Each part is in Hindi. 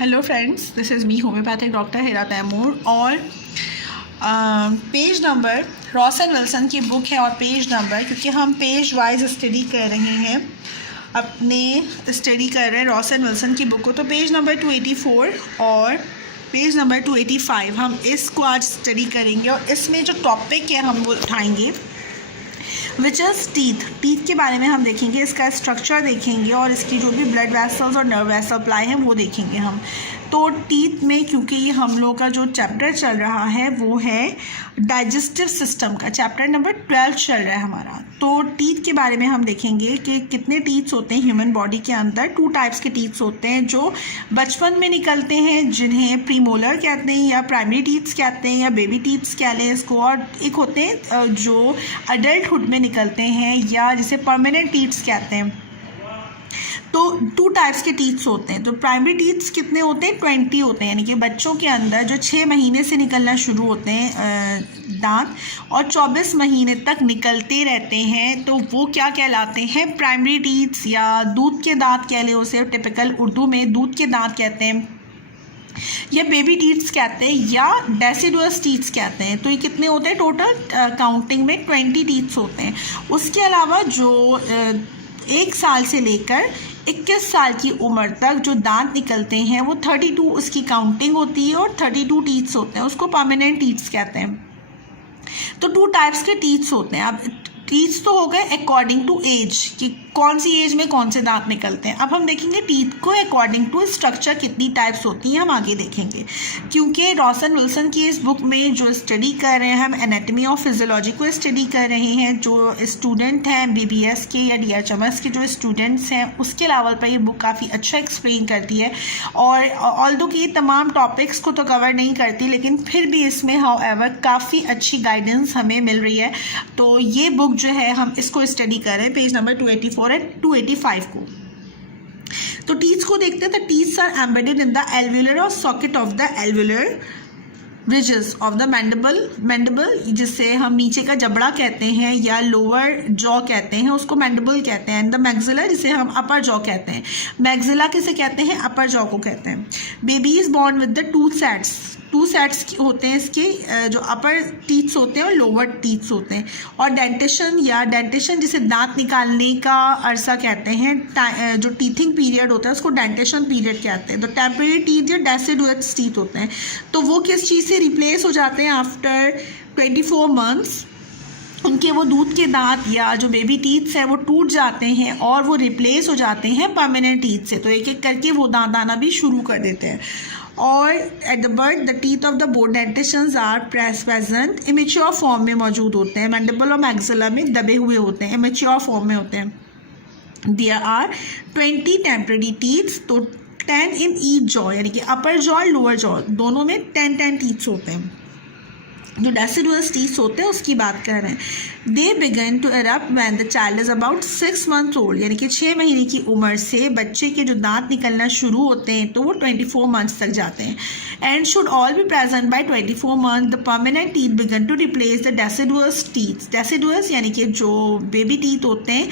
Hello friends, this is me homeopathic doctor Hira Taimur. और page number Ross and Wilson की बुक है और पेज नंबर, क्योंकि हम पेज वाइज स्टडी कर रहे हैं, अपने स्टडी कर रहे हैं रॉस एंड विल्सन की बुक को, तो पेज नंबर 284 और पेज नंबर 285 हम इसको आज स्टडी करेंगे। और इसमें जो टॉपिक है हम वो उठाएंगे विच इज़ टीथ के बारे में हम देखेंगे, इसका स्ट्रक्चर देखेंगे और इसकी जो भी ब्लड वेसल्स और नर्व वेसल सप्लाई है वो देखेंगे हम। तो टीथ में, क्योंकि ये हम लोग का जो चैप्टर चल रहा है वो है डाइजेस्टिव सिस्टम का, चैप्टर नंबर 12 चल रहा है हमारा। तो टीथ के बारे में हम देखेंगे कि कितने टीथ्स होते हैं ह्यूमन बॉडी के अंदर। 2 टाइप्स के टीथ्स होते हैं जो बचपन में निकलते हैं, जिन्हें प्रीमोलर कहते हैं या प्राइमरी टीथ्स कहते हैं या बेबी टीथ्स कह लें इसको, और एक होते हैं जो अडल्टहुड में निकलते हैं या जिसे परमानेंट टीथ्स कहते हैं। तो 2 टाइप्स के टीथ्स होते हैं। तो प्राइमरी टीथ्स कितने होते हैं? 20 होते हैं, यानी कि बच्चों के अंदर जो 6 महीने से निकलना शुरू होते हैं दांत और 24 महीने तक निकलते रहते हैं, तो वो क्या कहलाते हैं? प्राइमरी टीथ्स, या दूध के दांत कह ले उसे, टिपिकल उर्दू में दूध के दांत कहते हैं, या बेबी टीथ्स कहते हैं, या डेसिडुअस टीथ्स कहते हैं। तो ये कितने होते हैं? टोटल काउंटिंग में 20 टीथ्स होते हैं। उसके अलावा जो 1 साल से लेकर 21 साल की उम्र तक जो दांत निकलते हैं वो 32 उसकी काउंटिंग होती है और 32 टीथ्स होते हैं, उसको परमानेंट टीथ्स कहते हैं। तो 2 टाइप्स के टीथ्स होते हैं। अब टीथ्स तो हो गए अकॉर्डिंग टू एज, कि कौन सी एज में कौन से दांत निकलते हैं। अब हम देखेंगे टीथ को अकॉर्डिंग टू स्ट्रक्चर कितनी टाइप्स होती हैं, हम आगे देखेंगे। क्योंकि रॉस एंड विल्सन की इस बुक में जो स्टडी कर रहे हैं हम एनाटॉमी और फिजियोलॉजी को स्टडी कर रहे हैं। जो स्टूडेंट हैं BBS के या DHMS के जो स्टूडेंट्स हैं, उसके लेवल पर ये बुक काफ़ी अच्छा एक्सप्लेन करती है। और ऑल्दो कि तमाम टॉपिक्स को तो कवर नहीं करती, लेकिन फिर भी इसमें हाउएवर काफ़ी अच्छी गाइडेंस हमें मिल रही है। तो ये बुक जो है हम इसको स्टडी कर रहे हैं, पेज नंबर 284 एंड 285 को। तो टीथ्स को देखते हैं। तो teeths are embedded in the alveolar और socket of the alveolar bridges of the mandible, जिसे हम नीचे का जबड़ा कहते हैं या लोअर जॉ कहते हैं, उसको मैंडिबल कहते हैं। एंड द मैक्सिला, जिसे हम अपर जॉ कहते हैं। मैक्सिला किसे कहते हैं? अपर जॉ को कहते हैं। Baby is born with the 2 sets होते हैं इसके, जो अपर टीथ्स होते हैं और लोअर टीथ्स होते हैं। और डेंटेशन जिसे दांत निकालने का अरसा कहते हैं, जो टीथिंग पीरियड होता है उसको डेंटेशन पीरियड कहते हैं। तो टेम्परेरी टीथ या डेसिडुअस टीथ होते हैं, तो वो किस चीज़ से रिप्लेस हो जाते हैं आफ्टर 24 मंथ्स। उनके वो दूध के दांत या जो बेबी टीथ्स हैं वो टूट जाते हैं और वो रिप्लेस हो जाते हैं परमानेंट टीथ से। तो एक एक करके वो दांत आना भी शुरू कर देते हैं। और at the birth the teeth of the both dentitions are present, immature form में मौजूद होते हैं। मैंडिबल और मैक्सिला में दबे हुए होते हैं, इमेच्योर फॉर्म में होते हैं। देयर आर 20 टेम्परेरी टीथ्स, तो 10 इन ईच जॉ, यानी कि अपर जॉ और लोअर जॉ दोनों में 10 टीथ्स होते हैं। जो डेसिडुअस टीथ्स होते हैं उसकी बात कर रहे हैं। They begin to erupt when the child is about 6 month old, यानी कि 6 महीने की उम्र से बच्चे के जो दांत निकलना शुरू होते हैं तो वो 24 मंथ्स तक जाते हैं। And should all be present by 24 month. The permanent teeth begin to replace the deciduous teeth. Deciduous यानी कि जो बेबी टीथ होते हैं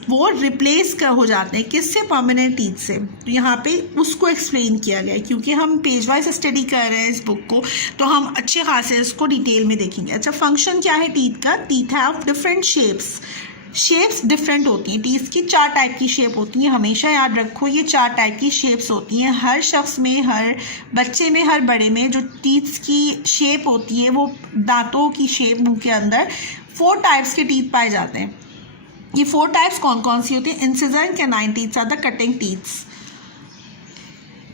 वो रिप्लेस हो जाते हैं किससे? परमानेंट टीथ से। तो यहाँ पे उसको एक्सप्लेन किया गया है। क्योंकि हम पेज वाइज स्टडी कर रहे हैं इस बुक को, तो हम अच्छे खासे इसको डिटेल में देखेंगे। अच्छा, फंक्शन क्या है टीथ का? Teeth have different shapes different होती हैं। टीथ की 4 टाइप की शेप होती हैं, हमेशा याद रखो, ये 4 टाइप की शेप्स होती हैं। हर शख्स में, हर बच्चे में, हर बड़े में जो टीथ की शेप होती है वो दांतों की शेप, मुंह के अंदर 4 टाइप्स के टीथ पाए जाते हैं। ये 4 टाइप्स कौन कौन सी होती है? Incisor and canine teeths are the cutting teeths.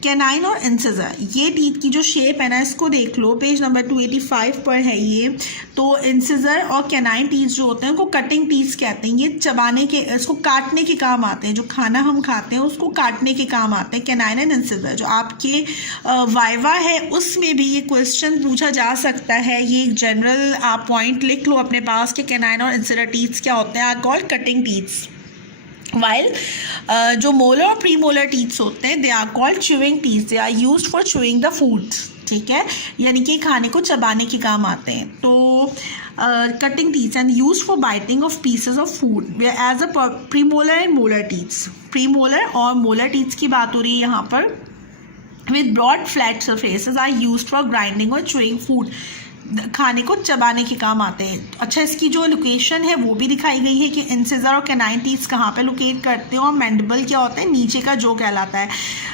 Canine और इंसिजर, ये टीथ की जो शेप है ना, इसको देख लो, पेज नंबर 285 पर है ये। तो इंसिजर और कैनाइन टीथ जो होते हैं उनको कटिंग टीथ्स कहते हैं। ये चबाने के, इसको काटने के काम आते हैं। जो खाना हम खाते हैं उसको काटने के काम आते हैं, कैनाइन एंड इंसिजर। जो आपके वाइवा है उसमें भी ये क्वेश्चन पूछा जा सकता है। ये एक जनरल आप पॉइंट लिख लो अपने पास कि कैनाइन और इंसिजर टीथ्स क्या होते हैं, are called cutting teeths. While जो मोलर और प्री मोलर टीथ्स होते हैं, they are called chewing teeths. They are used for chewing the food, ठीक है, यानी कि खाने को चबाने के काम आते हैं। तो cutting teeths and use for biting off pieces of food as a premolar and molar teeths. Premolar और मोलर टीथ्स की बात हो रही है यहाँ पर। with broad flat surfaces are used for grinding or chewing food. खाने को चबाने के काम आते हैं. अच्छा, इसकी जो लोकेशन है वो भी दिखाई गई है कि इंसिजर और कैनाइन टीथ कहाँ पे लोकेट करते हैं, और मैंडिबल क्या होता है, नीचे का जॉ कहलाता है.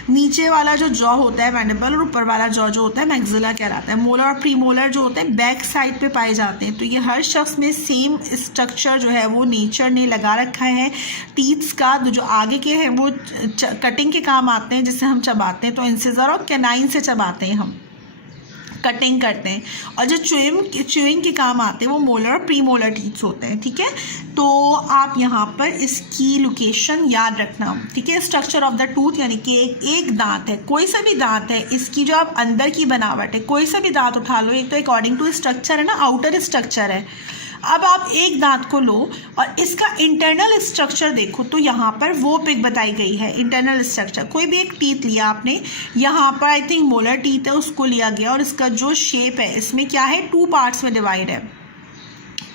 नीचे वाला जो जॉ होता है मैंडिबल, और ऊपर वाला जॉ जो होता है मैक्सिला कहलाता है. मोलर और प्रीमोलर जो होते हैं बैक साइड पे पाए जाते हैं. तो ये हर शख्स में सेम स्ट्रक्चर जो है वो नेचर ने लगा रखा है. टीथ्स का जो आगे के हैं वो कटिंग के काम आते हैं, जिससे हम चबाते हैं. तो इंसिजर और कैनाइन से चबाते हैं, हम कटिंग करते हैं. और जो च्यूइंग के काम आते हैं वो मोलर और प्री मोलर टीथ्स होते हैं. ठीक है, तो आप यहाँ पर इसकी लोकेशन याद रखना. ठीक है, स्ट्रक्चर ऑफ द टूथ यानी कि एक दांत है, कोई सा भी दांत है, इसकी जो आप अंदर की बनावट है, कोई सा भी दांत उठा लो, एक तो अकॉर्डिंग टू स्ट्रक्चर है ना, आउटर स्ट्रक्चर है. अब आप एक दांत को लो और इसका इंटरनल स्ट्रक्चर देखो, तो यहाँ पर वो पिक बताई गई है. इंटरनल स्ट्रक्चर, कोई भी एक टीथ लिया आपने, यहाँ पर आई थिंक मोलर टीथ है, उसको लिया गया, और इसका जो शेप है इसमें क्या है, 2 पार्ट्स में डिवाइड है,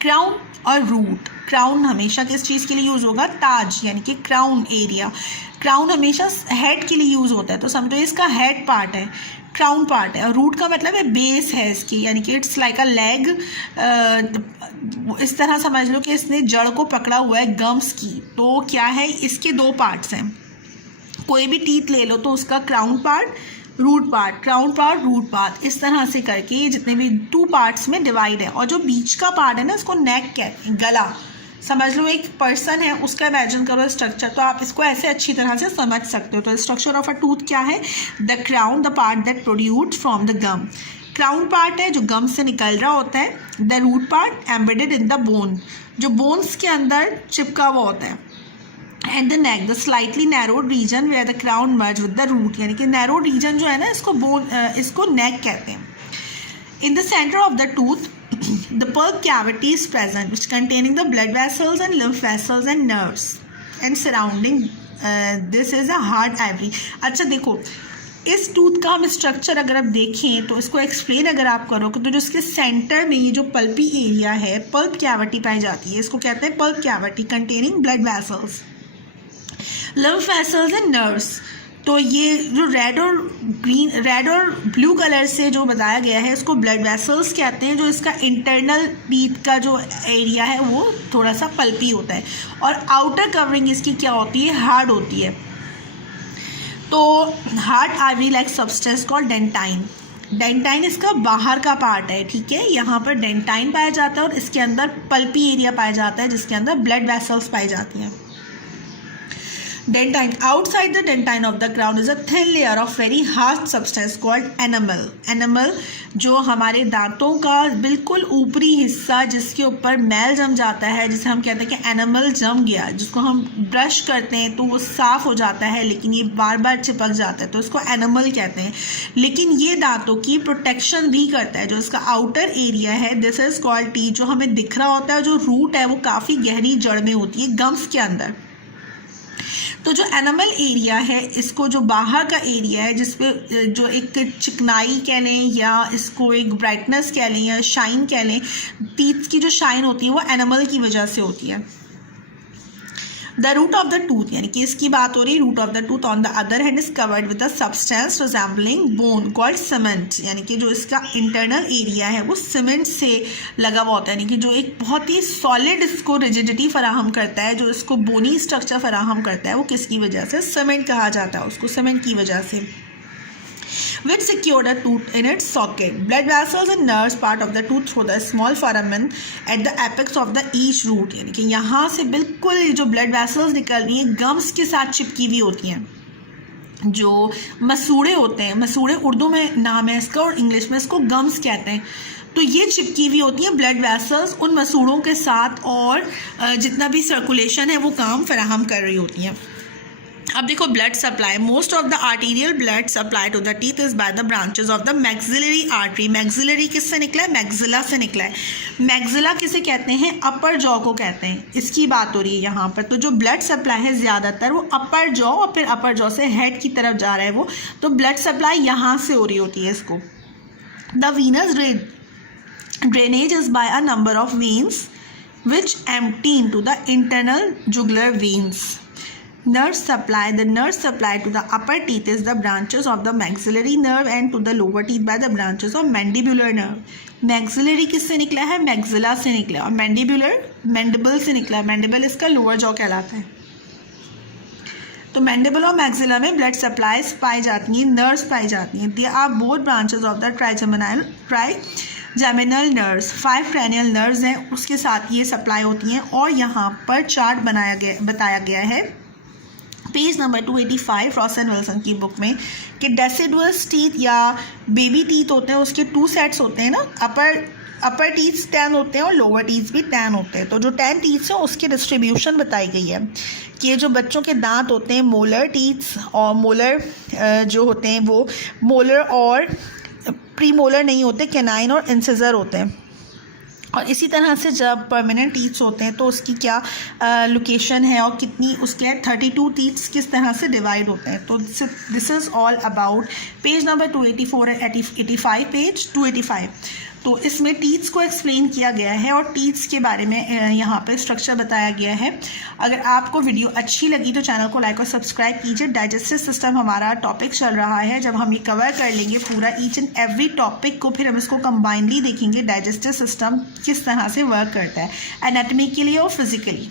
क्राउन और रूट. क्राउन हमेशा किस चीज़ के लिए यूज़ होगा, ताज, यानी कि क्राउन एरिया. क्राउन हमेशा हेड के लिए यूज़ होता है, तो समझो इसका हेड पार्ट है, क्राउन पार्ट है. और रूट का मतलब है बेस है इसकी, यानी कि इट्स लाइक अ लेग. इस तरह समझ लो कि इसने जड़ को पकड़ा हुआ है गम्स की. तो क्या है, इसके 2 पार्ट्स हैं. कोई भी टीथ ले लो तो उसका crown part, root part, crown part, root part, इस तरह से करके ये जितने भी 2 पार्ट्स में डिवाइड है. और जो बीच का पार्ट है ना, इसको नेक कहते हैं, गला. समझ लो एक पर्सन है, उसका इमेजिन करो स्ट्रक्चर, तो आप इसको ऐसे अच्छी तरह से समझ सकते हो. तो स्ट्रक्चर ऑफ अ टूथ क्या है, the crown, the part that produce from the gum. Crown part है जो गम से निकल रहा होता है. The root part embedded in the bone, जो बोन्स के अंदर चिपका हुआ होता है. And the neck, the slightly narrowed region where the crown merge with the root, यानी कि नैरोड रीजन जो है ना, इसको नेक कहते हैं. In the centre of the tooth the pulp cavity is present, which containing the blood vessels and lymph vessels and nerves, and surrounding this is a hard ivory. अच्छा देखो, इस टूथ का हम स्ट्रक्चर अगर आप देखें तो इसको एक्सप्लेन अगर आप करो तो जो इसके सेंटर में ये जो पल्पी एरिया है, पल्प कैविटी पाई जाती है, इसको कहते हैं pulp cavity, containing blood vessels, lymph vessels and nerves. तो ये जो रेड और ब्लू कलर से जो बताया गया है, इसको ब्लड वेसल्स कहते हैं. जो इसका इंटरनल टीथ का जो एरिया है वो थोड़ा सा पल्पी होता है, और आउटर कवरिंग इसकी क्या होती है, हार्ड होती है. तो hard Ivory like substance called dentine. Dentine इसका बाहर का पार्ट है. ठीक है, यहाँ पर डेंटाइन पाया जाता है, और इसके अंदर पल्पी एरिया पाया जाता है, जिसके अंदर ब्लड वेसल्स पाई जाती हैं. Dentine. Outside the dentine of the crown is a thin layer of very hard substance called enamel. Enamel जो हमारे दांतों का बिल्कुल ऊपरी हिस्सा, जिसके ऊपर मैल जम जाता है, जिसे हम कहते हैं कि एनामल जम गया, जिसको हम ब्रश करते हैं तो वो साफ़ हो जाता है, लेकिन ये बार बार चिपक जाता है, तो इसको एनामल कहते हैं. लेकिन ये दांतों की प्रोटेक्शन भी करता है. जो इसका आउटर एरिया है, दिस इज कॉल्ड टीथ, जो हमें दिख रहा होता है. जो रूट है वो काफ़ी गहरी जड़ में होती है, गम्स के अंदर. तो जो एनामल एरिया है, इसको जो बाहर का एरिया है, जिसपे जो एक चिकनाई कह लें, या इसको एक ब्राइटनेस कह लें, या शाइन कह लें, टीथ की जो शाइन होती है वो एनामल की वजह से होती है. The root of the tooth, यानी कि इसकी बात हो रही, root of the tooth on the other hand is covered with a substance resembling bone called cement. यानी कि जो इसका इंटरनल एरिया है वो सीमेंट से लगा हुआ होता है, यानी कि जो एक बहुत ही सॉलिड इसको रिजिडिटी फराहम करता है, जो इसको बोनी स्ट्रक्चर फराहम करता है, वो किसकी वजह से, सीमेंट कहा जाता है उसको, सीमेंट की वजह से. which secured a tooth in its socket. Blood vessels and nerves part of the tooth through the small foramen at the apex of the each root. यानी कि यहाँ से बिल्कुल जो blood vessels निकल रही हैं गम्स के साथ चिपकी हुई होती हैं. जो मसूड़े होते हैं, मसूड़े उर्दू में नाम है इसका और इंग्लिश में इसको गम्स कहते हैं. तो ये चिपकी हुई होती हैं ब्लड वेसल्स उन मसूड़ों के साथ, और जितना भी सर्कुलेशन है वो काम फराहम कर रही होती हैं. अब देखो blood supply, most of the arterial blood supply to the teeth is by the branches of the maxillary artery. Maxillary किससे निकला है, मैक्सिला से निकला है. मैक्सिला किसे कहते हैं, अपर जॉ को कहते हैं, इसकी बात हो रही है यहाँ पर. तो जो ब्लड सप्लाई है ज़्यादातर वो अपर जॉ और फिर अपर जॉ से हेड की तरफ जा रहा है वो, तो ब्लड सप्लाई यहाँ से हो रही होती है इसको. The Venus drainage is by a number of veins which empty into the internal jugular veins. nerve supply to the upper teeth is the branches of the maxillary nerve and to the lower teeth by the branches of mandibular nerve. Maxillary किससे निकला है? मैक्सिला से निकला, और मैंडिबुलर मैंडिबल से निकला। मैंडिबल इसका लोअर जॉ कहलाता है। तो मैंडिबल और मैक्सिला में ब्लड सप्लाईज पाई जाती हैं, नर्व्स पाई जाती हैं। They are both branches of the trigeminal nerves. 5 cranial nerves हैं, उसके साथ ये सप्लाई होती हैं। और यहाँ पर चार्ट बताया गया है page number 285 Ross and Wilson की बुक में कि डेसिडुअस टीथ या बेबी टीथ होते हैं, उसके 2 सेट्स होते हैं ना, अपर टीथ 10 होते हैं और लोअर टीथ भी 10 होते हैं। तो जो 10 टीथ्स हैं उसकी डिस्ट्रीब्यूशन बताई गई है कि ये जो बच्चों के दांत होते हैं मोलर टीथ्स और मोलर जो होते हैं वो मोलर और प्री मोलर नहीं होते, कैनाइन और इंसिजर होते हैं। और इसी तरह से जब परमानेंट टीथ्स होते हैं तो उसकी क्या लोकेशन है और कितनी उसके 32 टीथ्स किस तरह से डिवाइड होते हैं। तो this is all about page number 284 and 85 page 285। तो इसमें टीथ्स को एक्सप्लेन किया गया है और टीथ्स के बारे में यहाँ पे स्ट्रक्चर बताया गया है। अगर आपको वीडियो अच्छी लगी तो चैनल को लाइक और सब्सक्राइब कीजिए। डाइजेस्टिव सिस्टम हमारा टॉपिक चल रहा है, जब हम ये कवर कर लेंगे पूरा ईच एंड एवरी टॉपिक को, फिर हम इसको कंबाइनली देखेंगे डाइजेस्टिव सिस्टम किस तरह से वर्क करता है, एनाटॉमिकली और फिजिकली।